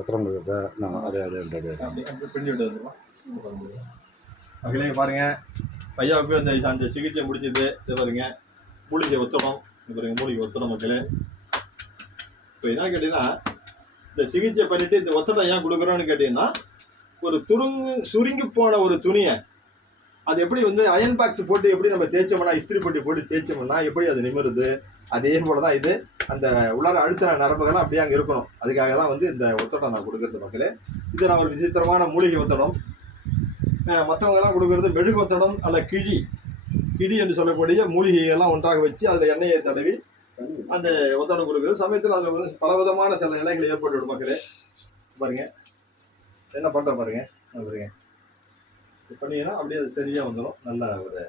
ஒத்தரம் கொடுக்குறதா நான் அதே அதே அதே அதே அப்படி பாருங்க. பையாவுக்கு அந்த அந்த சிகிச்சை முடிஞ்சது. இது பாருங்க. மூலிகை ஒத்தடம். இது பாருங்க மூலிகை ஒத்தடம் மக்களே. இப்போ என்ன கேட்டீங்கன்னா இந்த சிகிச்சை பண்ணிட்டு இந்த ஒத்தடம் ஏன் கொடுக்குறோன்னு கேட்டீங்கன்னா ஒரு துருங்கு சுருங்கி போன ஒரு துணியை அது எப்படி வந்து அயன் பாக்ஸ் போட்டு எப்படி நம்ம தேய்ச்சோம்னா இஸ்திரி போட்டி போட்டு தேய்ச்சோம்னா எப்படி அது நிமிருது? அதே போல தான் இது. அந்த உள்ளார அழுத்த நரம்புகள்லாம் அப்படியே அங்கே இருக்கணும். அதுக்காக தான் வந்து இந்த ஒத்தடம் நான் கொடுக்குறது மக்களே. இது நான் ஒரு விசித்திரமான மூலிகை ஒத்தடம். மற்றவங்கெல்லாம் கொடுக்குறது மெழுகு ஒத்தடம் அல்ல கிழி. கிழி என்று சொல்லக்கூடிய மூலிகையெல்லாம் ஒன்றாக வச்சு அதில் எண்ணெயை தடவி அந்த ஒத்தடம் கொடுக்குறது சமயத்தில் அதில் வந்து பலவிதமான சில நிலைகள் ஏற்பட்டுவிடும் மக்களே. பாருங்க. என்ன பண்ணுற பாருங்க. பாருங்க. பண்ணீங்கன்னா அப்படியே அது சரியாக வந்துடும் நல்ல ஒரு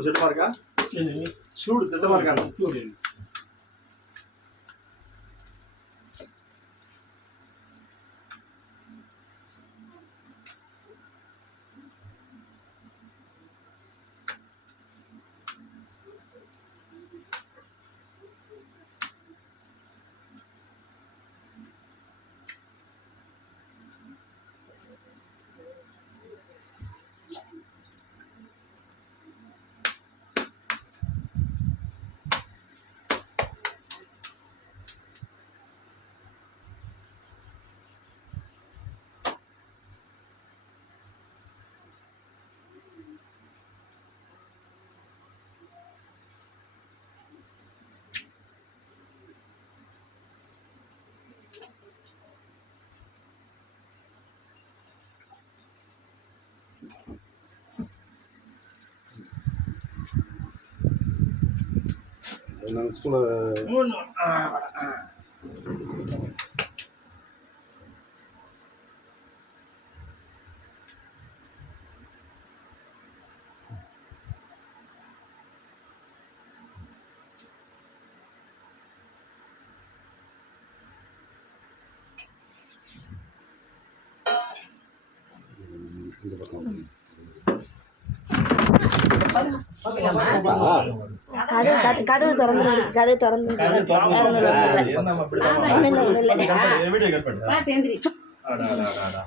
చూడు చెట్టు మరక చూడు తిట్ట మరక చూడండి நான் ஸ்கூலில் இந்த பக்கம் கதவு கதவு கதவு திறந்து கதவு திறந்து என்ன